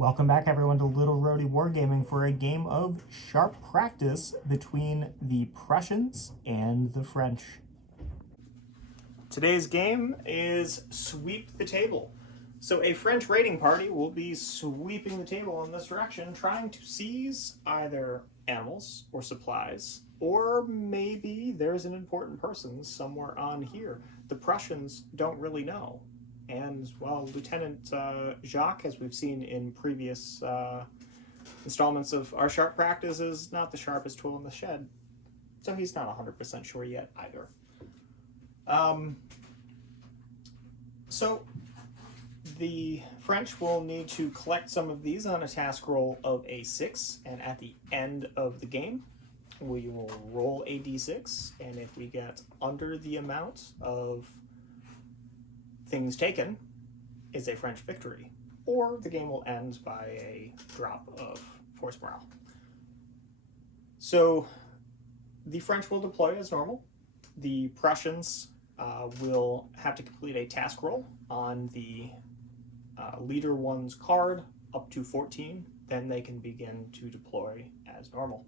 Welcome back everyone to Little Roadie Wargaming for a game of sharp practice between the Prussians and the French. Today's game is Sweep the Table. So a French raiding party will be sweeping the table in this direction, trying to seize either animals or supplies, or maybe there's an important person somewhere on here. The Prussians don't really know. And, well, Lieutenant Jacques, as we've seen in previous installments of our sharp practice, is not the sharpest tool in the shed. So he's not 100% sure yet either. So the French will need to collect some of these on a task roll of a 6, and at the end of the game, we will roll a d6, and if we get under the amount of things taken, is a French victory, or the game will end by a drop of force morale. So the French will deploy as normal. The Prussians will have to complete a task roll on the leader one's card up to 14. Then they can begin to deploy as normal.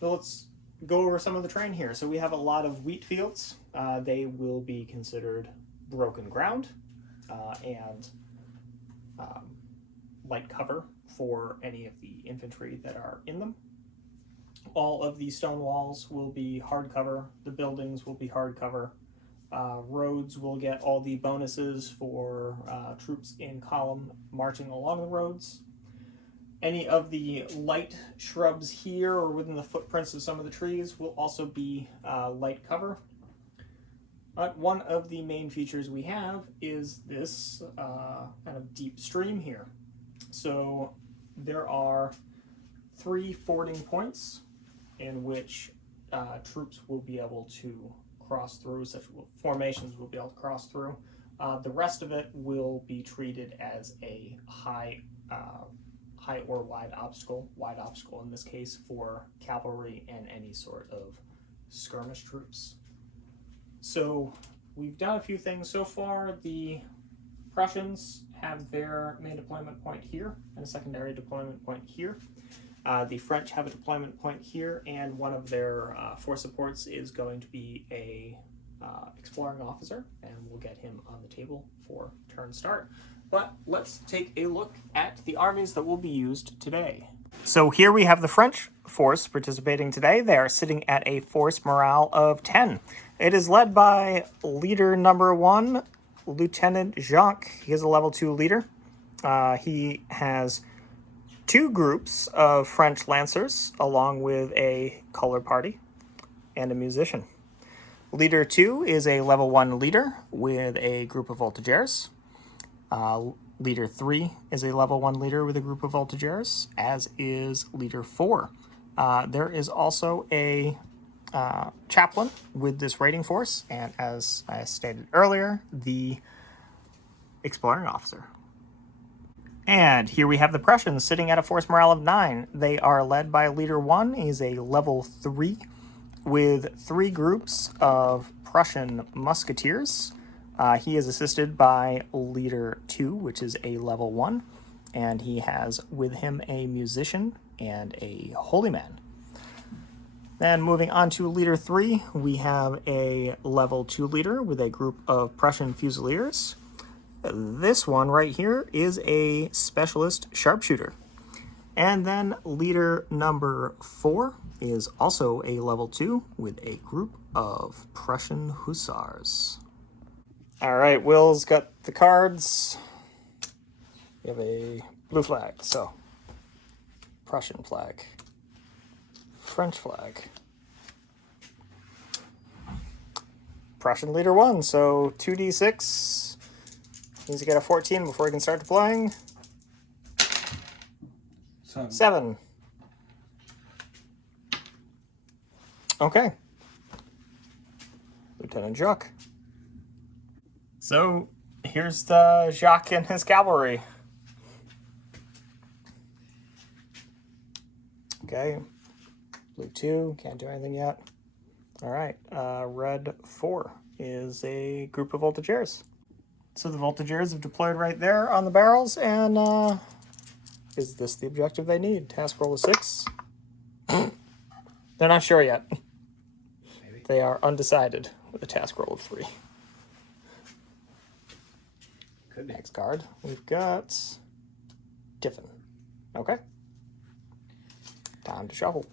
So let's go over some of the terrain here. So we have a lot of wheat fields. They will be considered broken ground and light cover for any of the infantry that are in them. All of the stone walls will be hard cover. The buildings will be hard cover. Roads will get all the bonuses for troops in column marching along the roads. Any of the light shrubs here or within the footprints of some of the trees will also be light cover. But one of the main features we have is this kind of deep stream here. So there are 3 fording points in which troops will be able to cross through, such formations will be able to cross through. The rest of it will be treated as a high or wide obstacle in this case for cavalry and any sort of skirmish troops. So we've done a few things so far. The Prussians have their main deployment point here and a secondary deployment point here. The French have a deployment point here, and one of their force supports is going to be a exploring officer, and we'll get him on the table for turn start. But let's take a look at the armies that will be used today. So here we have the French force participating today. They are sitting at a force morale of 10. It is led by leader number 1, Lieutenant Jacques. He is a level 2 leader. He has 2 groups of French lancers along with a color party and a musician. Leader 2 is a level 1 leader with a group of voltigeurs. Leader 3 is a level 1 leader with a group of voltigeurs, as is Leader 4. There is also a chaplain with this raiding force, and as I stated earlier, the exploring officer. And here we have the Prussians sitting at a force morale of 9. They are led by Leader 1. He's a level 3 with 3 groups of Prussian musketeers. He is assisted by Leader 2, which is a level 1, and he has with him a musician and a holy man. Then moving on to Leader 3, we have a level 2 leader with a group of Prussian fusiliers. This one right here is a specialist sharpshooter. And then leader number 4 is also a level 2 with a group of Prussian hussars. All right, Will's got the cards. We have a blue flag, so Prussian flag, French flag, Prussian leader 1, so 2d6. Needs to get a 14 before he can start deploying. 7. Okay. Lieutenant Jacques. So here's the Jacques and his cavalry. Okay. Blue 2, can't do anything yet. All right. Red 4 is a group of voltigeurs. So the voltigeurs have deployed right there on the barrels, and Is this the objective they need? Task roll of 6. They're not sure yet. Maybe. They are undecided with a task roll of 3. Could be. Next card, we've got Tiffin. Okay. Time to shuffle.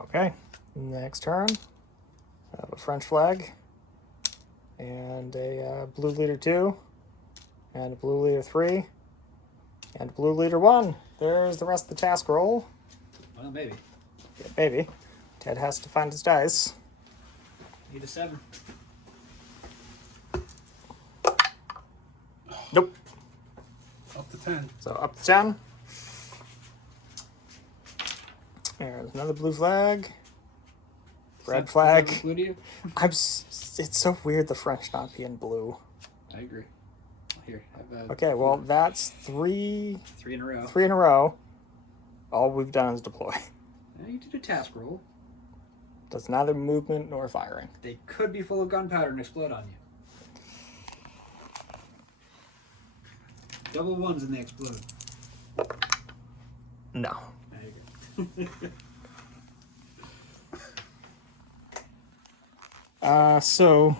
Okay. Next turn, I have a French flag and a blue leader 2 and a blue leader 3 and a blue leader 1. There's the rest of the task roll. Well, maybe. Yeah, maybe. Ted has to find his dice. Need a 7. Nope. Up to 10. So up to 10. There's another blue flag. Red flag. Does that include you? It's so weird the French not being blue. I agree. Here, have Okay, well that's 3 3 in a row. 3 in a row. All we've done is deploy. Yeah, you did a task roll. Does neither movement nor firing. They could be full of gunpowder and explode on you. Double 1s and they explode. No. There you go. So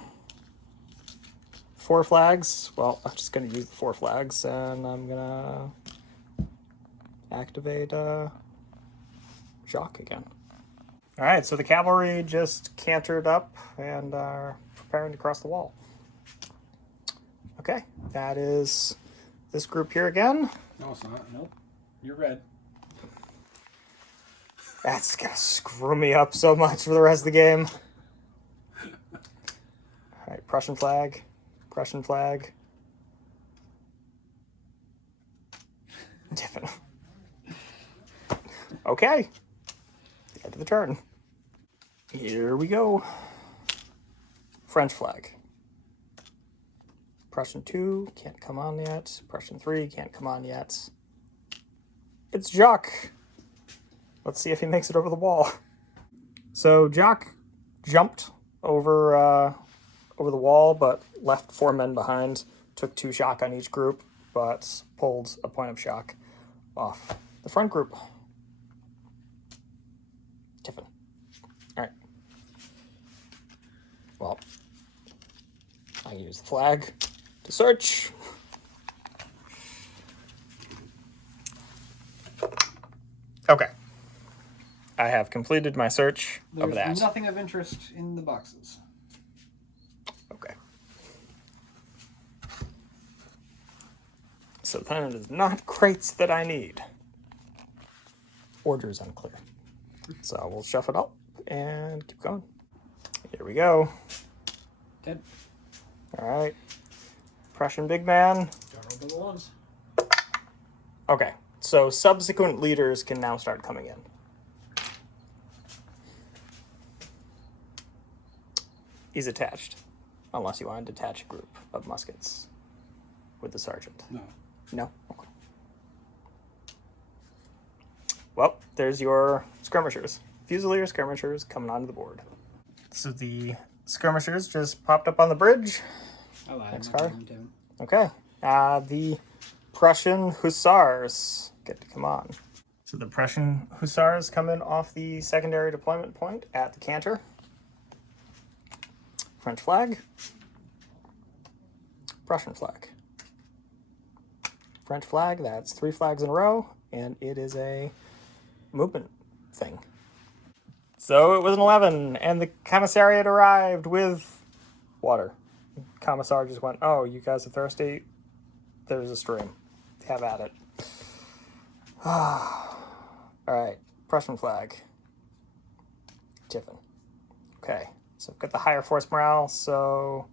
4 flags. Well, I'm just gonna use the 4 flags and I'm gonna activate Jacques again. All right, so the cavalry just cantered up and are preparing to cross the wall. Okay, that is this group here again. No, it's not. Nope. You're red. That's gonna screw me up so much for the rest of the game. All right, Prussian flag, Prussian flag. Different. Okay, end of the turn. Here we go. French flag. Prussian 2 can't come on yet. Prussian 3 can't come on yet. It's Jacques. Let's see if he makes it over the wall. So Jacques jumped over over the wall, but left 4 men behind. Took 2 shock on each group, but pulled a point of shock off the front group. Tiffin. All right. Well, I use the flag to search. Okay. I have completed my search of that. There's nothing of interest in the boxes. Okay. So then it is not crates that I need. Order is unclear. So we'll shuffle it up and keep going. Here we go. 10. All right. Prussian big man. Don't roll double 1s. Okay. So subsequent leaders can now start coming in. He's attached. Unless you want to detach a group of muskets with the sergeant. No. No? Okay. Well, there's your skirmishers. Fusilier skirmishers coming onto the board. So the skirmishers just popped up on the bridge. I lied. Next I'm not card. going to. Okay. The Prussian hussars get to come on. So the Prussian hussars come in off the secondary deployment point at the canter. French flag. Prussian flag. French flag, that's 3 flags in a row, and it is a movement thing. So it was an 11, and the commissariat arrived with water. Commissar just went, oh, you guys are thirsty? There's a stream. Have at it. All right, Prussian flag. Tiffin. Okay, so I've got the higher force morale, so...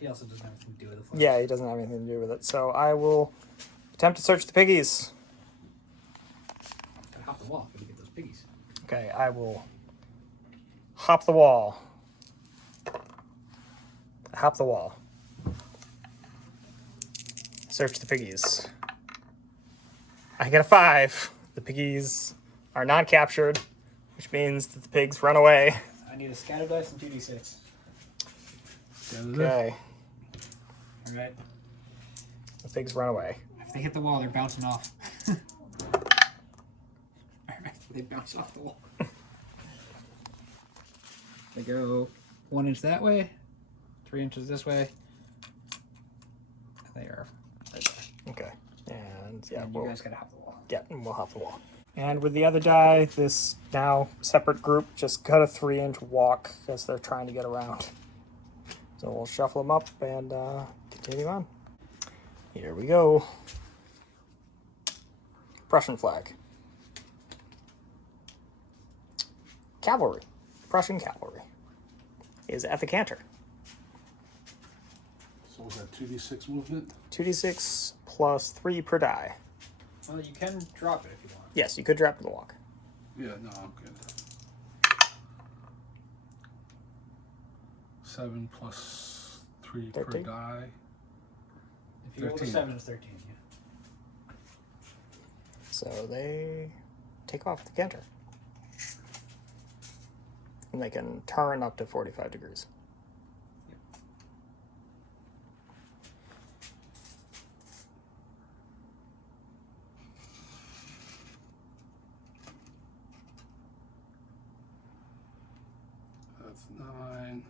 He also doesn't have anything to do with the flag. Yeah, he doesn't have anything to do with it. So I will attempt to search the piggies. Gotta hop the wall. Gotta get those piggies. Okay, I will hop the wall. Hop the wall. Search the piggies. I get a 5. The piggies are not captured, which means that the pigs run away. I need a scatter dice and 2d6. Okay, Alright. the pigs run away. If they hit the wall, they're bouncing off. Alright, they bounce off the wall. They go 1 inch that way, 3 inches this way. And they are right there. Okay. And yeah, And you guys gotta hop the wall. Yeah, and we'll hop the wall. And with the other die, this now separate group just got a 3-inch walk as they're trying to get around. So we'll shuffle them up and continue on. Here we go. Prussian flag. Cavalry. Prussian cavalry is at the canter. So was that 2d6 movement? 2d6 plus 3 per die. Well, you can drop it if you want. Yes, you could drop the walk. Yeah, no, I'm good. 7 plus 3 per 13? die. If you go with 13. 7, it's 13, yeah. So they take off the canter. And they can turn up to 45 degrees. That's 9.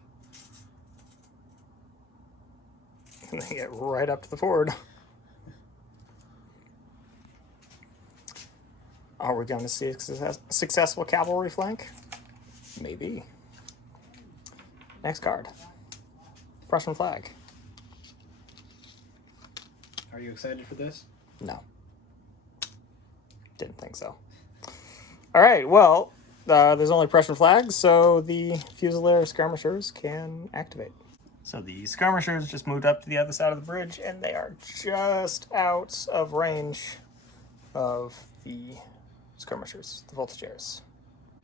And they get right up to the ford. Are we going to see a successful cavalry flank? Maybe. Next card. Prussian flag. Are you excited for this? No. Didn't think so. All right, well, there's only Prussian flags, so the Fusilier skirmishers can activate. So the skirmishers just moved up to the other side of the bridge, and they are just out of range of the skirmishers, the voltigeurs.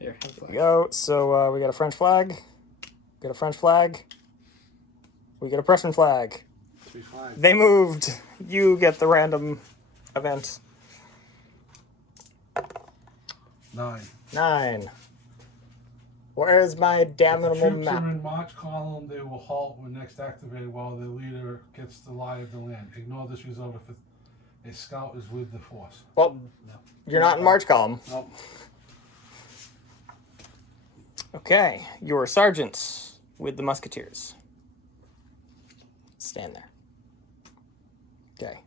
Here, There we go. So we got a French flag. Got a French flag. We got a Prussian flag. 3 flags. They moved. You get the random event. 9. 9. Where's my If the damnable troops map? are in march column, they will halt when next activated while the leader gets the lie of the land. Ignore this result if a scout is with the force. Well, you're not in march column. Nope. Okay, your sergeant with the musketeers. Stand there. Okay.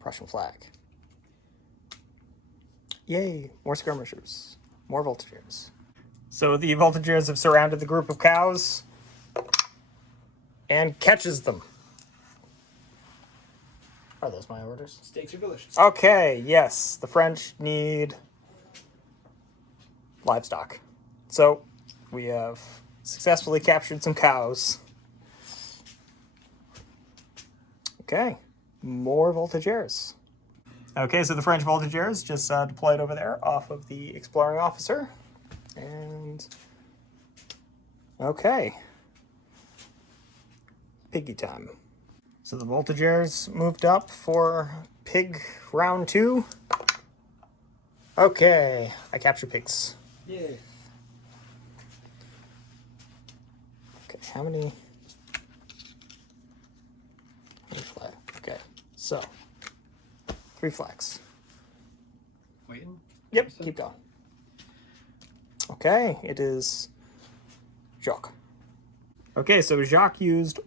Prussian flag. Yay, more skirmishers. More voltigeurs. So the voltigeurs have surrounded the group of cows and catches them. Are those my orders? steaks are delicious. Okay, yes, the French need livestock. So we have successfully captured some cows. Okay, more voltigeurs. Okay, so the French voltigeurs just deployed over there off of the exploring officer. And okay, piggy time. So the voltigeurs moved up for pig round 2. Okay, I capture pigs. Yeah. Okay, how many flags? Okay, so 3 flags. Waiting. Yep, keep going. Okay, it is Jacques. Okay, so Jacques used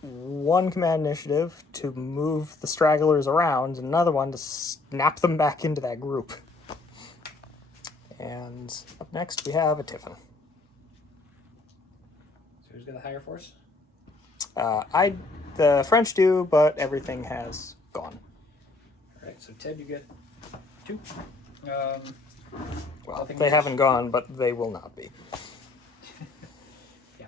1 command initiative to move the stragglers around, and another one to snap them back into that group. And up next we have a Tiffin. So who's got the higher force? The French do, but everything has gone. Alright, so Ted, you get 2. Well, Nothing they much. haven't gone, but they will not be. Yeah.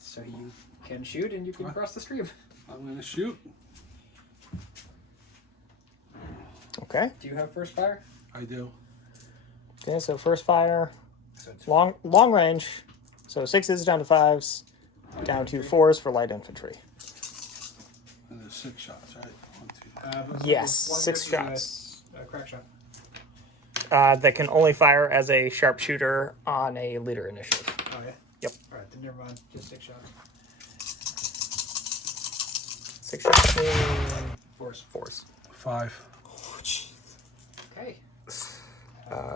So you can shoot and you can cross the stream. I'm going to shoot. Okay. Do you have first fire? I do. Okay, so first fire, So it's long range. So 6s down to 5s, down to 4s for light infantry. And there's 6 shots, right? 1, 2. but Yes, one 6 goes to shots. A crack shot. That can only fire as a sharpshooter on a leader initiative. Oh yeah. Yep. Alright, then never mind. Just 6 shots. 6 shots. Force. Force. 5. Oh, jeez. Okay.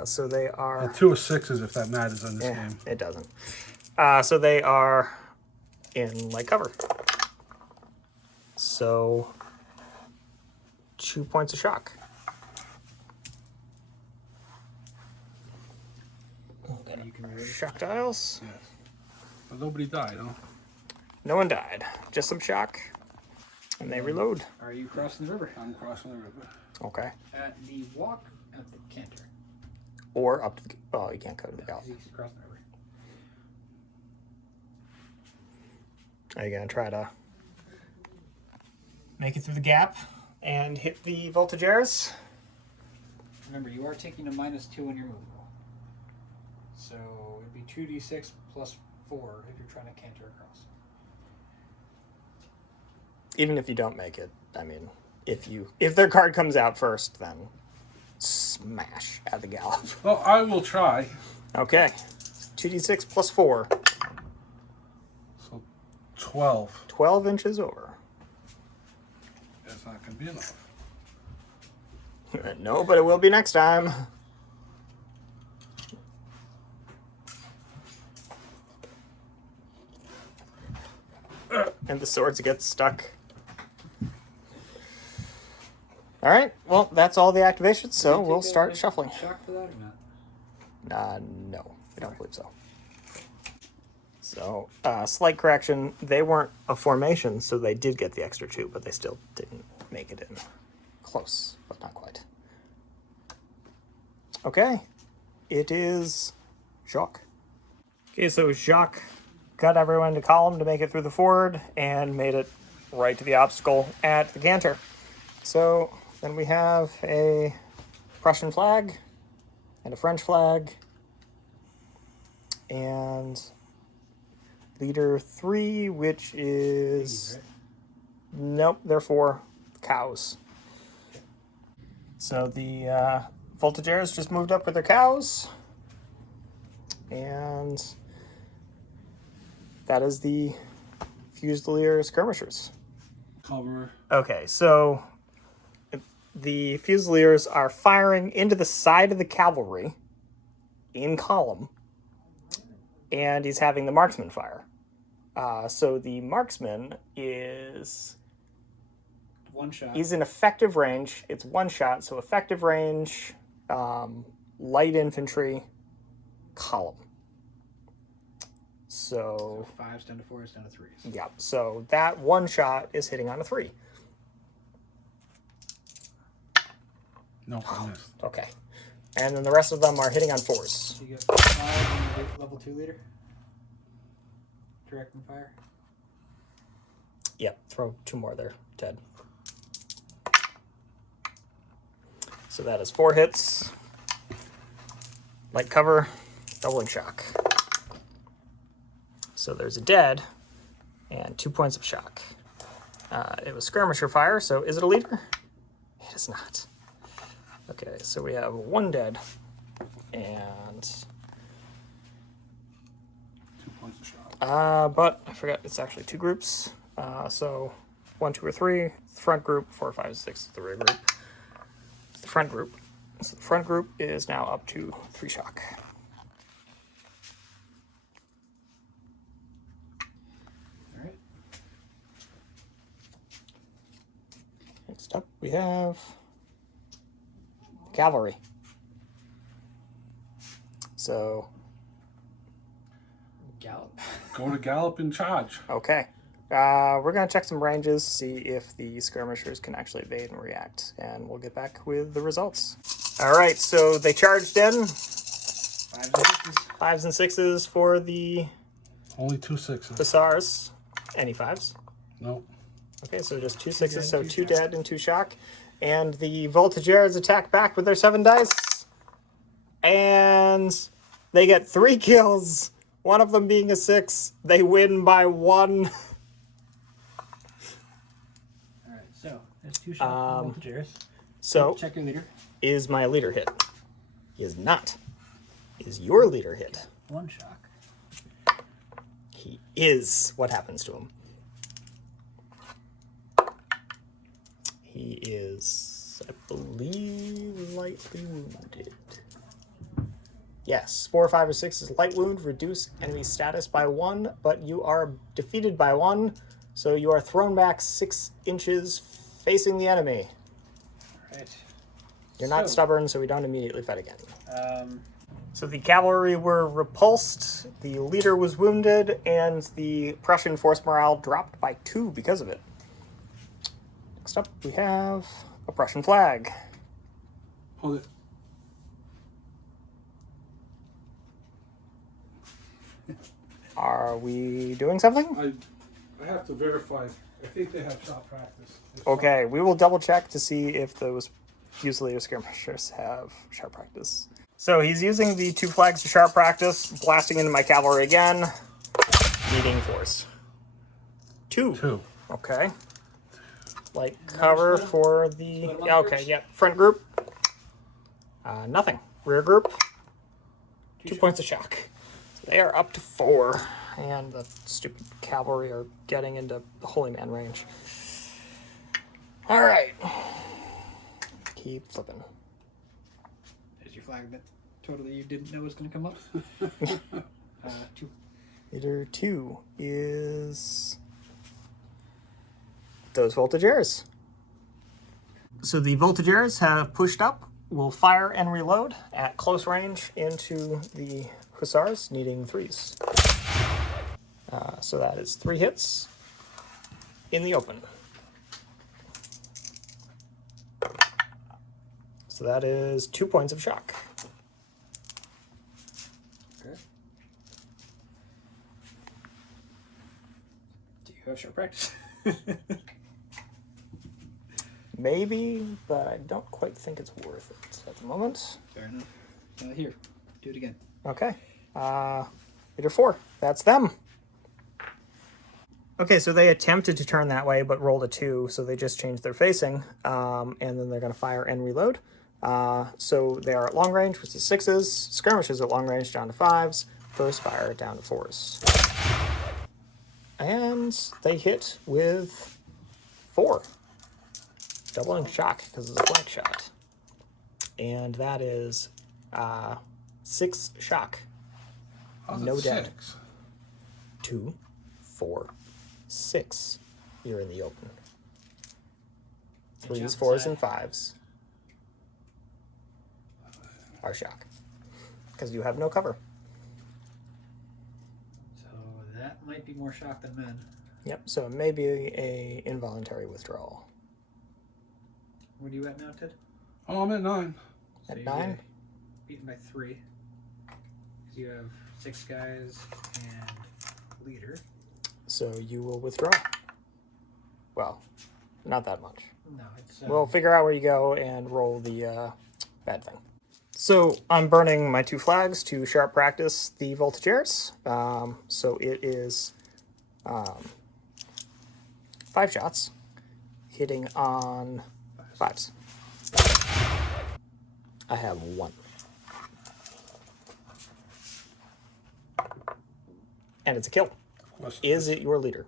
So they are. And 2 or 6s if that matters in this game. It doesn't. So they are in light cover. So 2 points of shock. Okay. You can read it. Shock dials. Yes. But nobody died, huh? No one died. Just some shock. And they reload. Are you crossing the river? I'm crossing the river. Okay. At the walk at the canter. Or up to the. Oh, you can't go to the gallop. He's crossing the river. Are you going to try to make it through the gap and hit the voltageers? Remember, you are taking a -2 on your move roll. So it'd be 2d6 plus 4 if you're trying to canter across. Even if you don't make it, I mean, if their card comes out first, then smash at the gallop. Well, I will try. Okay. 2d6 plus 4. So 12. 12 inches over. That's not going to be enough. No, but it will be next time. And the swords get stuck. All right. Well, that's all the activations, so we'll start shuffling. Shock for that or not? No, I don't believe so. So, slight correction. They weren't a formation, so they did get the extra 2, but they still didn't make it in. Close, but not quite. Okay. It is Jacques. Okay, so Jacques got everyone to column to make it through the ford and made it right to the obstacle at the canter. So then we have a Prussian flag and a French flag and leader 3, which is nope, they're 4 cows. So the voltageers just moved up with their cows, and that is the Fusilier skirmishers. Cover. Okay, so the Fusiliers are firing into the side of the cavalry in column, and he's having the marksman fire. So the marksman is... One shot. He's in effective range. It's one shot, so effective range, light infantry, column. So 5s down to 4s down to 3s. yeah, so that one shot is hitting on a 3. No, I missed. Okay. And then the rest of them are hitting on 4s. So you got 5 and the level 2 leader. Direct and fire. Yep, throw 2 more there, Ted. So that is 4 hits. Light cover, doubling shock. So there's a dead and 2 points of shock. It was skirmisher fire, so is it a leader? It is not. Okay, so we have 1 dead and 2 points of shot. but I forgot it's actually 2 groups. So 1, 2, or 3. The front group, 4, 5, 6. The rear group. The front group. So the front group is now up to 3 shock. All right. Next up, we have cavalry. So Gallop. Go to gallop and charge. okay. We're going to check some ranges, see if the skirmishers can actually evade and react, and we'll get back with the results. All right, so they charged in. 5s and 6s. 5s and 6s for the Only 2 6s. Hussars. Any 5s? Nope. Okay, so just 2 6s, so 2 2 dead and 2 shock. And the voltageers attack back with their 7 dice. And they get 3 kills. One of them being a 6. They win by 1. Alright, so that's 2 shots from Voltageers. So, Check your leader. is my leader hit? He is not. Is your leader hit? 1 shock. He is. What happens to him? He is, I believe, lightly wounded. Yes, 4, 5, or 6 is light wound. Reduce enemy status by 1, but you are defeated by 1, so you are thrown back 6 inches facing the enemy. Right. You're not stubborn, so we don't immediately fight again. Um, So the cavalry were repulsed, the leader was wounded, and the Prussian force morale dropped by 2 because of it. Next up, we have a Prussian flag. Hold it. Are we doing something? I have to verify. I think they have shot practice. Okay, we will double check to see if those Fusilier skirmishers have sharp practice. So he's using the 2 flags to sharp practice, blasting into my cavalry again, needing force. 2. 2. Okay. Like cover for the... Yeah, okay, yeah. Front group. Nothing. Rear group. 2 points of shock. So they are up to 4. And the stupid cavalry are getting into the holy man range. Alright. Keep flipping. there's your flag that totally you didn't know was going to come up. 2. Leader 2 is those voltigeurs. So the voltigeurs have pushed up, will fire and reload at close range into the hussars, needing 3s. So that is 3 hits in the open. So that is 2 points of shock. Okay. Do you have sharp practice? Maybe, but I don't quite think it's worth it at the moment. Fair enough. Here, do it again. Okay. Leader 4. That's them. Okay, so they attempted to turn that way, but rolled a 2, so they just changed their facing, and then they're going to fire and reload. So they are at long range, which is 6s. Skirmishes at long range down to 5s. First fire down to 4s. And they hit with 4. Doubling shock because it's a flank shot. And that is 6 shock. How's No it dead. 6? 2, 4, 6. You're in the open. 3s, jump 4s, side. and 5s are shock. Because you have no cover. So that might be more shock than men. Yep, so it may be a involuntary withdrawal. What are you at now, Ted? Oh, I'm at 9. So At you 9? get beaten by 3. Because you have 6 guys and leader. So you will withdraw. Well, not that much. No, it's... We'll figure out where you go and roll the bad thing. So I'm burning my 2 flags to sharp practice the voltigeurs. So it is 5 shots, hitting on 5s. I have 1. And it's a kill. Is it your leader?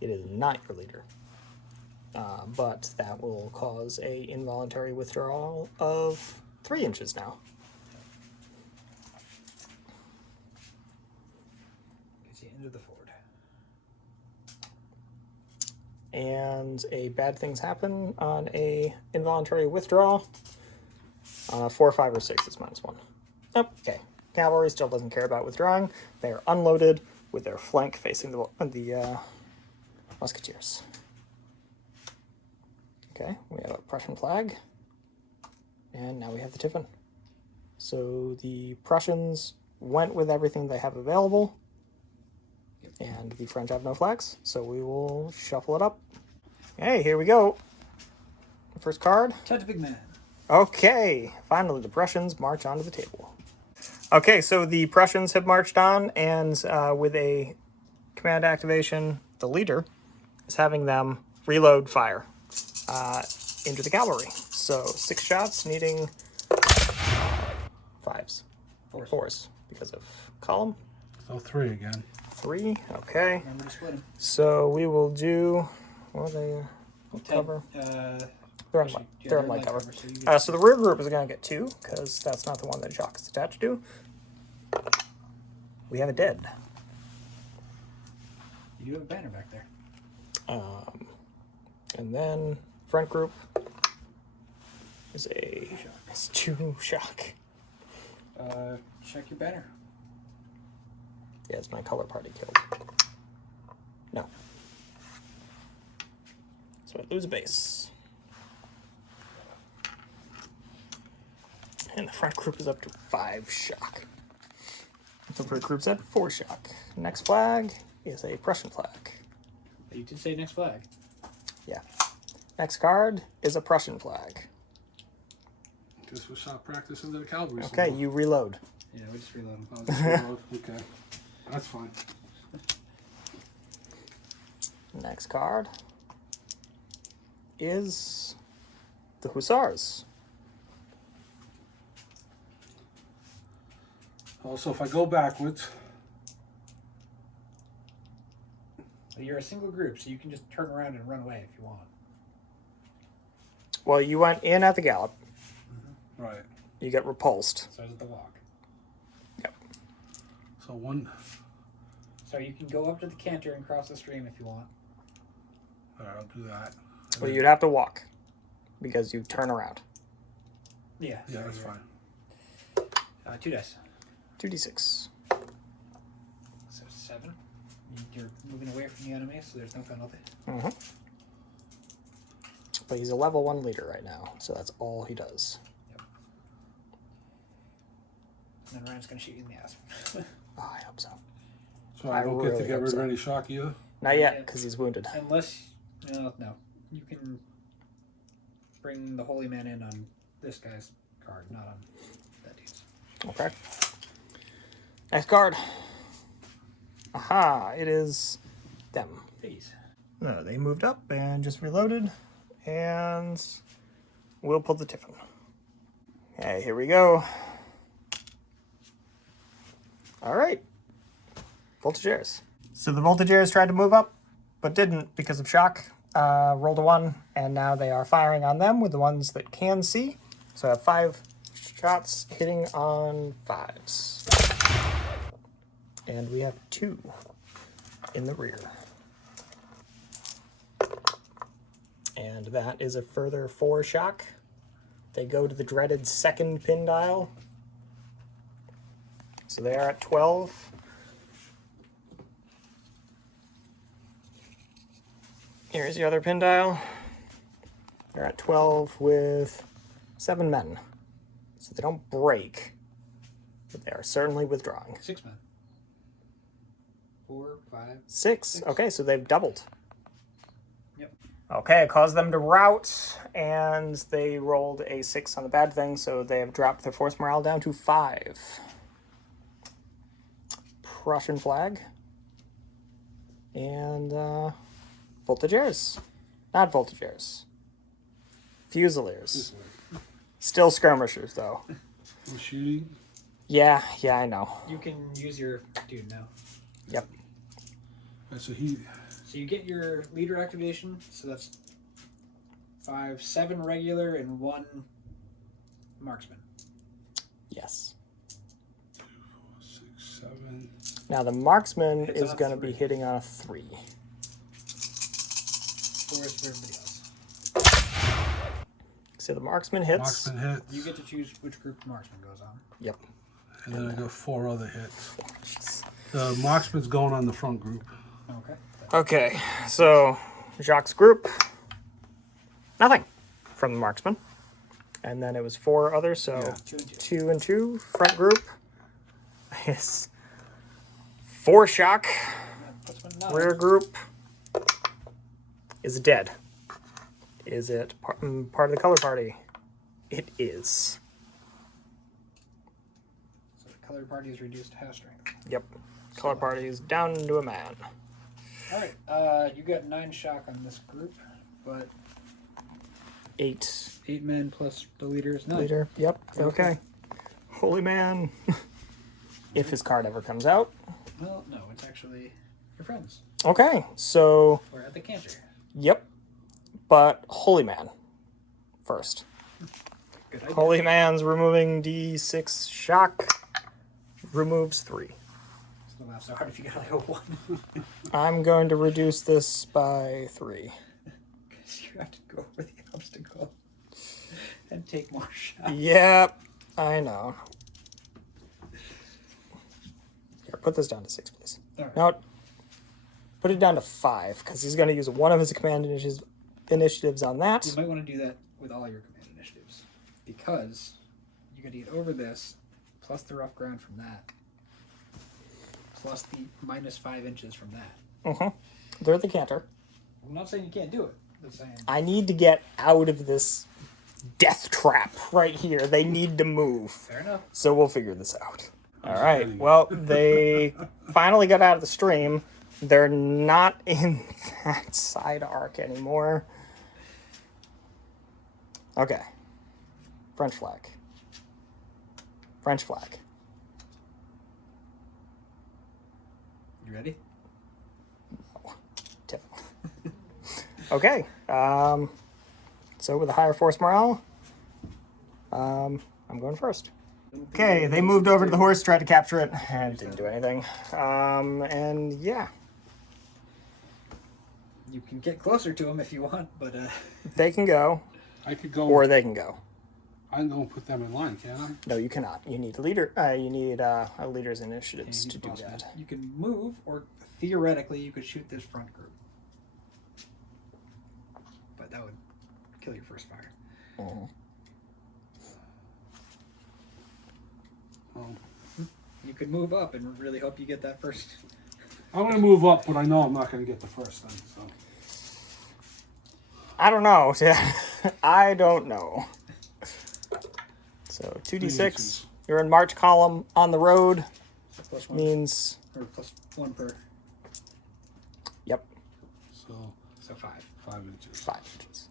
It is not your leader. But that will cause a involuntary withdrawal of 3 inches now. Gets you into the ford. And a bad things happen on a involuntary withdrawal. 4, 5, or 6 is -1. Okay. Cavalry still doesn't care about withdrawing. They are unloaded with their flank facing the musketeers. Okay, we have a Prussian flag. And now we have the Tiffin. So the Prussians went with everything they have available. And the French have no flags, so we will shuffle it up. Hey, here we go. First card. Touch big man. Okay, finally the Prussians march onto the table. Okay, so the Prussians have marched on, and with a command activation, the leader is having them reload fire into the cavalry. So 6 shots, needing 5s. 4s because of column. So 3 again. 3, okay. Remember to split him. So we will do, what are they? Cover. They're in, yeah, they're in light cover. so you get So the rear group is going to get 2, because that's not the one that Jacques is attached to. We have a dead. you do have a banner back there. And then front group is it's 2 shock. Check your banner. Yeah, it's my color party killed. No. So I lose a base. And the front group is up to 5 shock. The rear group's at 4 shock. Next flag is a Prussian flag. You did say next flag. Yeah. Next card is a Prussian flag. Just for shot practice into the cavalry. Okay, you reload. Yeah, we just reload them. Oh, just reload. Okay, that's fine. Next card is the Hussars. Also, if I go backwards, You're a single group, so you can just turn around and run away if you want. Well, you went in at the gallop. right. You get repulsed. So does the walk. Yep. So one. So you can go up to the canter and cross the stream if you want. All right, I'll do that. Well, you'd have to walk because you turn around. Yeah. Yeah, that's fine. 2 dice. 2d6. So 7. You're moving away from the enemy, so there's no penalty. Mm-hmm. But he's a level 1 leader right now, so that's all he does. And then Ryan's going to shoot you in the ass. Oh, I hope so. So I don't get really to get hope rid so. of any shock either. Not yet, because he's wounded. Unless, no. You can bring the Holy Man in on this guy's card, not on that dude's. Okay. Next card. Aha, it is them. Please. No, they moved up and just reloaded, and we'll pull the Tiffin. Okay, here we go. All right. Voltigeurs. So the Voltigeurs tried to move up, but didn't because of shock. Rolled a 1, and now they are firing on them with the ones that can see. So I have 5 shots hitting on 5s. And we have 2 in the rear. And that is a further 4 shock. They go to the dreaded second pin dial. So they are at 12. Here's the other pin dial. They're at 12 with 7 men. So they don't break, but they are certainly withdrawing. 6 men. 4, 5. 6. Okay, so they've doubled. Yep. Okay, it caused them to rout, and they rolled a 6 on the bad thing, so they have dropped their force morale down to 5. Prussian flag. And, Voltigeurs. Not Voltigeurs. Fusiliers. Still skirmishers, though. We're shooting. Yeah, I know. You can use your dude now. Yep. And so So you get your leader activation, so that's 5, 7 regular, and 1 marksman. Yes. 2, 4, 6, 7. Now, the marksman Hits is on a going to be 3. hitting on a 3. 4 is for everybody else. So the marksman hits. Marksman hits. You get to choose which group the marksman goes on. Yep. And then I got 4 other hits. Jeez. The marksman's going on the front group. Okay. Okay, so Jacques' group, nothing from the marksman. And then it was 4 others, so Yeah. 2 and 2. 2 and 2. Front group is 4 shock. That puts him at 9. Rear group is dead. Is it part of the color party? It is. So the color party is reduced to half strength. Yep. Color party is down to a man. Alright, you got 9 shock on this group, but 8 8 men plus the leader is 9. leader. Yep. Okay. Holy man. If his card ever comes out. Well, no, it's actually your friends. Okay, so We're at the canter. yep. but Holy Man first. Good idea. Holy Man's removing D6 shock. Removes 3. It's not so hard if you got like a 1. I'm going to reduce this by 3. Because you have to go over the obstacle and take more shots. Yep, I know. Here, put this down to 6, please. All right. Now, put it down to 5, because he's going to use one of his command initiatives on that. You might want to do that with all your command initiatives. Because you're going to get over this, plus the rough ground from that, plus the minus 5 inches from that. They're the canter. I'm not saying you can't do it. I'm saying I need to get out of this death trap right here. They need to move. fair enough. So we'll figure this out. All right. Well, they finally got out of the stream. They're not in that side arc anymore. Okay. French flag. French flag. You ready? Tip. Okay. So with a higher force morale, I'm going first. Okay, they moved over to the horse, tried to capture it, and didn't do anything. And yeah, You can get closer to them if you want, but they can go, I could go. or they can go. I can go and put them in line, can't I? No, you cannot. You need a leader. You need a leader's initiatives to do that. you can move, or theoretically, you could shoot this front group. But that would kill your first fire. Oh. You could move up and really hope you get that first. I'm going to move up, but I know I'm not going to get the first thing, so. I don't know. I don't know. So 2d6. You're in march column on the road. Plus 1. Means Or plus 1 per. yep, So 5. 5 inches. 5 inches.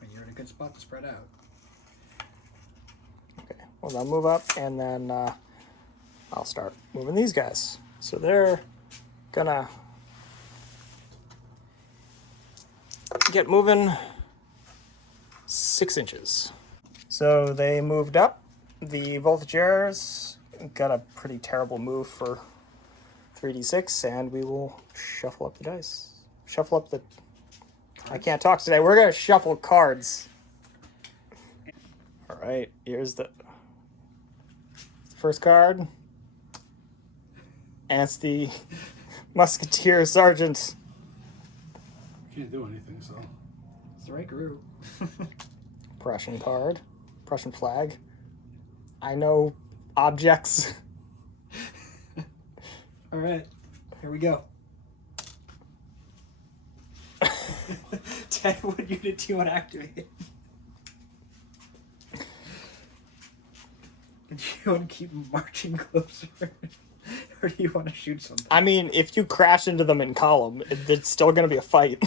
And you're in a good spot to spread out. Okay. Well, they'll move up, and then I'll start moving these guys. So they're gonna get moving 6 inches. So they moved up. The Voltigeurs got a pretty terrible move for 3d6, and we will shuffle up the dice. Shuffle up the... I can't talk today. We're going to shuffle cards. All right, here's the first card. And it's the Musketeer Sergeant. Can't do anything, so. It's the right group. Prussian card. Prussian flag. I know objects. All right, here we go. 10 wood unit 2 unactivated. Do you want to keep marching closer? Or do you want to shoot something? I mean, if you crash into them in column, it's still going to be a fight.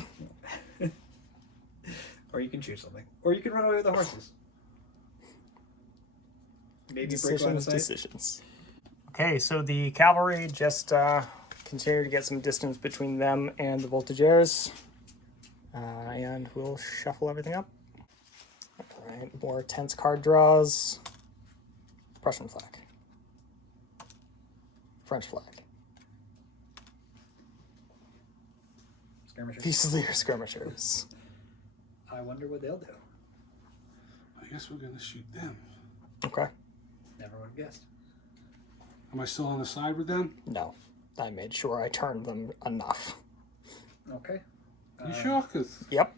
Or you can shoot something. Or you can run away with the horses. Maybe break line of sight. Decisions. Okay, so the cavalry just continue to get some distance between them and the Voltigeurs. And we'll shuffle everything up. All right, more tense card draws. Prussian flag. French flag. Skirmishers. Fusilier skirmishers. I wonder what they'll do. I guess we're going to shoot them. Okay. Never would have guessed. Am I still on the side with them? No, I made sure I turned them enough. Okay. You sure? 'Cause Yep.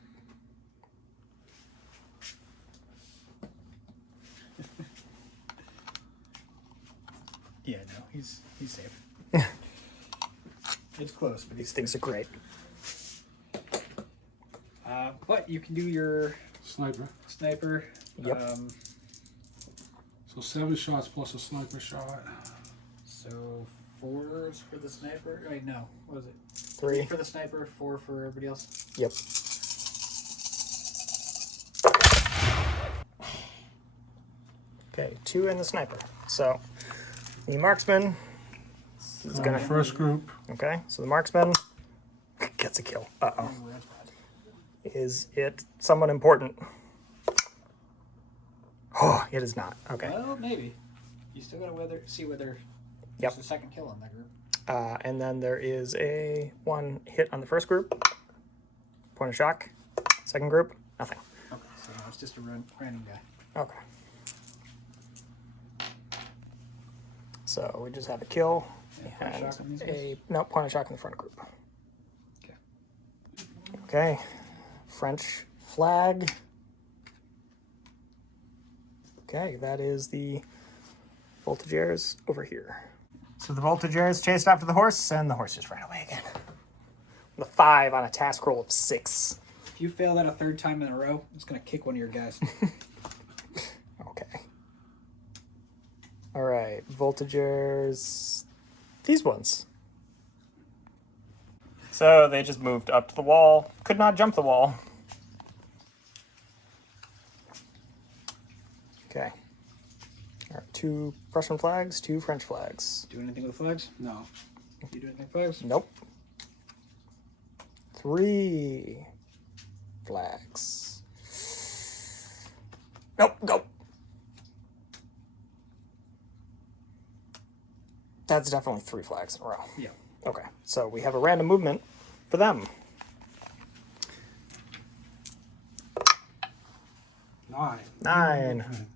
Yeah, no, he's safe. It's close, but These things are great. But you can do your sniper. sniper. Yep. So 7 shots plus a sniper shot. So 4s for the sniper. Wait, no. What was it? 3. For the sniper, 4 for everybody else. Yep. Okay, 2 in the sniper. So the marksman is gonna. First group. Okay, so the marksman gets a kill. Uh oh. Is it somewhat important? Oh, it is not. Okay. Well, maybe. You still gotta see whether Yep. there's a second kill on that group. And then there is a 1 hit on the first group. Point of shock. Second group, nothing. Okay, so now it's just a random guy. Okay. So we just have a kill Yeah, point of and shock on these a guys? point of shock in the front group. Okay. Okay. French flag. Okay, that is the voltigeurs over here. So the voltigeurs chased after the horse, and the horse just ran away again. The 5 on a task roll of 6. If you fail that a third time in a row, it's gonna kick one of your guys. Okay. All right, voltigeurs. These ones. So they just moved up to the wall. Could not jump the wall. Okay. All right, 2 Prussian flags, 2 French flags. Do anything with flags? No. You do anything with flags? Nope. 3 flags. Nope, go. That's definitely 3 flags in a row. Yeah. Okay, so we have a random movement for them. 9. 9.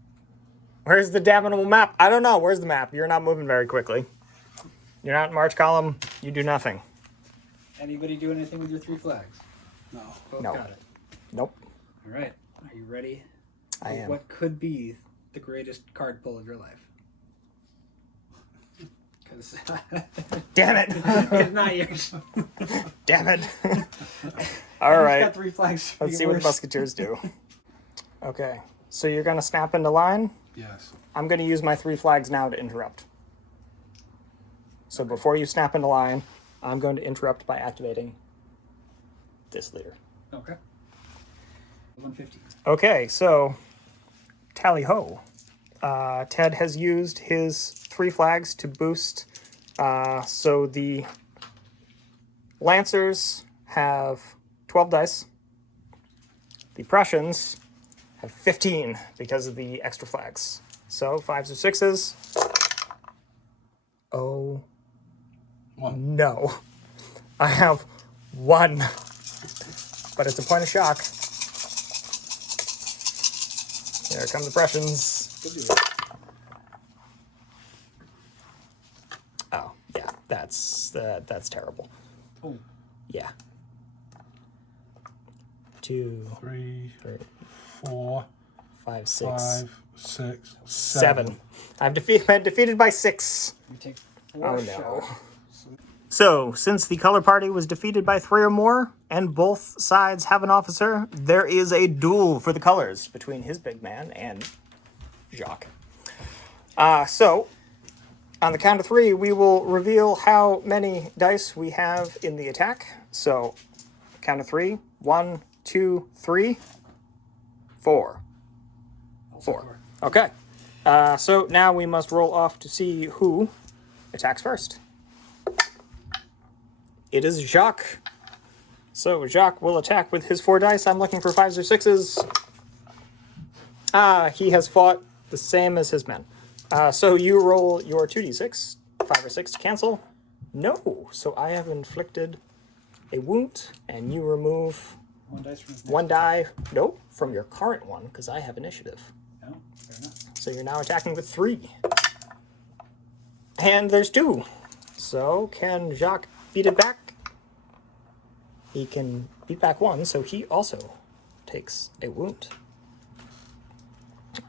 Where's the damnable map? I don't know. Where's the map? You're not moving very quickly. You're not in march column. You do nothing. Anybody do anything with your 3 flags? No. Both No. got it. Nope. All right. Are you ready? I am. What could be the greatest card pull of your life? Because Damn it. it's not yours. Damn it. All right. Got 3 flags. Let's see what the musketeers do. Okay. So you're going to snap into line. Yes. I'm going to use my 3 flags now to interrupt. So before you snap into line, I'm going to interrupt by activating this leader. Okay. 150. Okay, so tally ho. Ted has used his 3 flags to boost. So the Lancers have 12 dice. The Prussians have 15 because of the extra flags. So 5s or 6s. Oh 1. no. I have 1. But it's a point of shock. Here come the Prussians. Could do it. Oh, yeah, that's terrible. Oh. Yeah. 2, 3, 3, 4, 5, 6, 5, 6, 7. I've been defeated by 6. You take 4 Oh no. shots. So, since the color party was defeated by 3 or more, and both sides have an officer, there is a duel for the colors between his big man and Jacques. So, on the count of 3, we will reveal how many dice we have in the attack. So, count of 3. 1, 2, 3, 4. 4. Okay. So now we must roll off to see who attacks first. It is Jacques. So Jacques will attack with his 4 dice. I'm looking for 5s or 6s. He has fought the same as his men. So you roll your 2d6, 5 or 6 to cancel. No, so I have inflicted a wound, and you remove 1 dice from his next 1 die. Nope, from your current one, because I have initiative. No, fair enough. So you're now attacking with 3. And there's 2. So can Jacques beat it back? He can beat back 1, so he also takes a wound.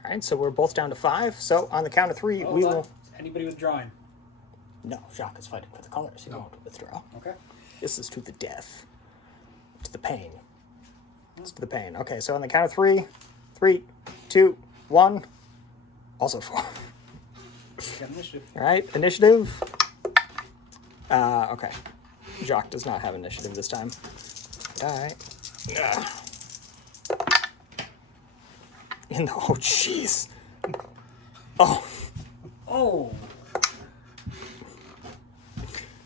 Alright, so we're both down to 5. So on the count of 3, Hold we on. will... Anybody withdrawing? No, Jacques is fighting for the colors. He won't withdraw. Okay. This is to the death. To the pain. It's to the pain. Okay, so on the count of 3, 3, 2, 1. Also 4. Got initiative. Alright, initiative. Okay. Jacques does not have initiative this time. Die. In the... Oh, jeez. Oh. Oh!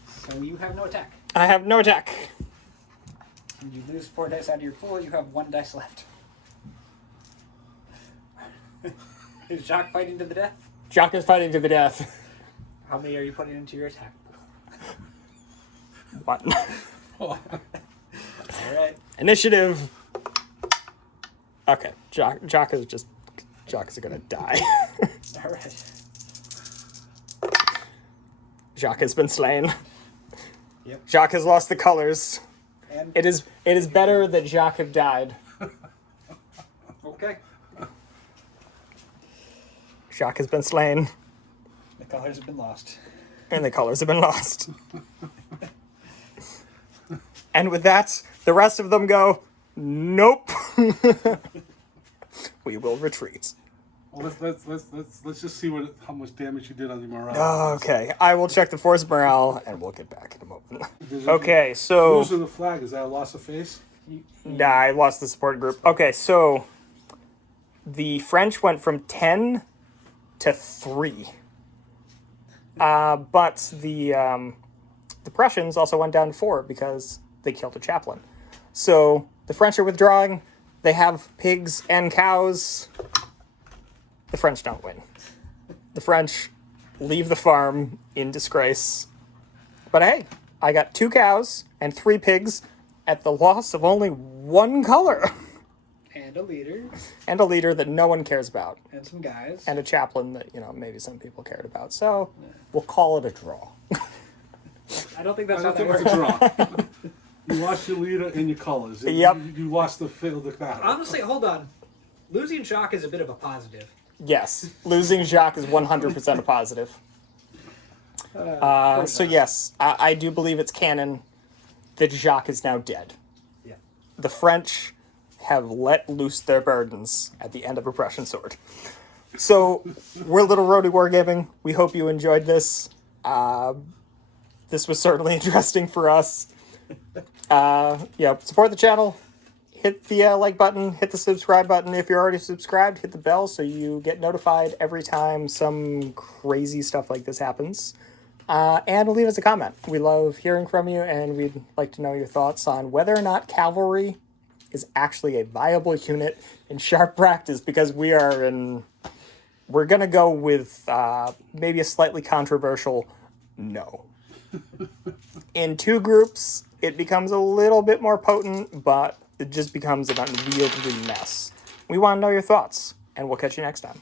So you have no attack. I have no attack. When you lose 4 dice out of your pool, you have 1 dice left. Is Jacques fighting to the death? Jacques is fighting to the death. How many are you putting into your attack pool? 1. Alright. Initiative. Okay, Jacques is gonna die. Alright. Jacques has been slain. Yep. Jacques has lost the colors. And It is better that Jacques have died. okay. Jacques has been slain, The colors have been lost. and the colors have been lost. And with that, the rest of them go, nope. We will retreat. Well, let's just see how much damage you did on your morale. Okay, I will check the force morale, and we'll get back in a moment. There's Okay, so... Losing the flag, is that a loss of face? Nah, I lost the support group. Okay, so the French went from 10 to 3. But the Prussians also went down to 4 because they killed a chaplain. So the French are withdrawing. They have pigs and cows. The French don't win. The French leave the farm in disgrace. But hey, I got 2 cows and 3 pigs at the loss of only 1 color. And a leader. And a leader that no one cares about. And some guys. And a chaplain that, maybe some people cared about. So we'll call it a draw. I don't think that's I how don't that think works. it's a draw. You lost your leader and your colors. Yep. You lost the field of battle. Honestly, hold on. Losing Jacques is a bit of a positive. Yes, losing Jacques is 100% a positive. So yes, I do believe it's canon that Jacques is now dead. Yeah. The French have let loose their burdens at the end of Oppression Sword. So, we're Little Roadie Wargaming. We hope you enjoyed this. This was certainly interesting for us. Support the channel. Hit the like button. Hit the subscribe button. If you're already subscribed, hit the bell so you get notified every time some crazy stuff like this happens. And leave us a comment. We love hearing from you, and we'd like to know your thoughts on whether or not cavalry is actually a viable unit in sharp practice, because we're going to go with maybe a slightly controversial no. In 2 groups, it becomes a little bit more potent, but it just becomes an unwieldy mess. We want to know your thoughts, and we'll catch you next time.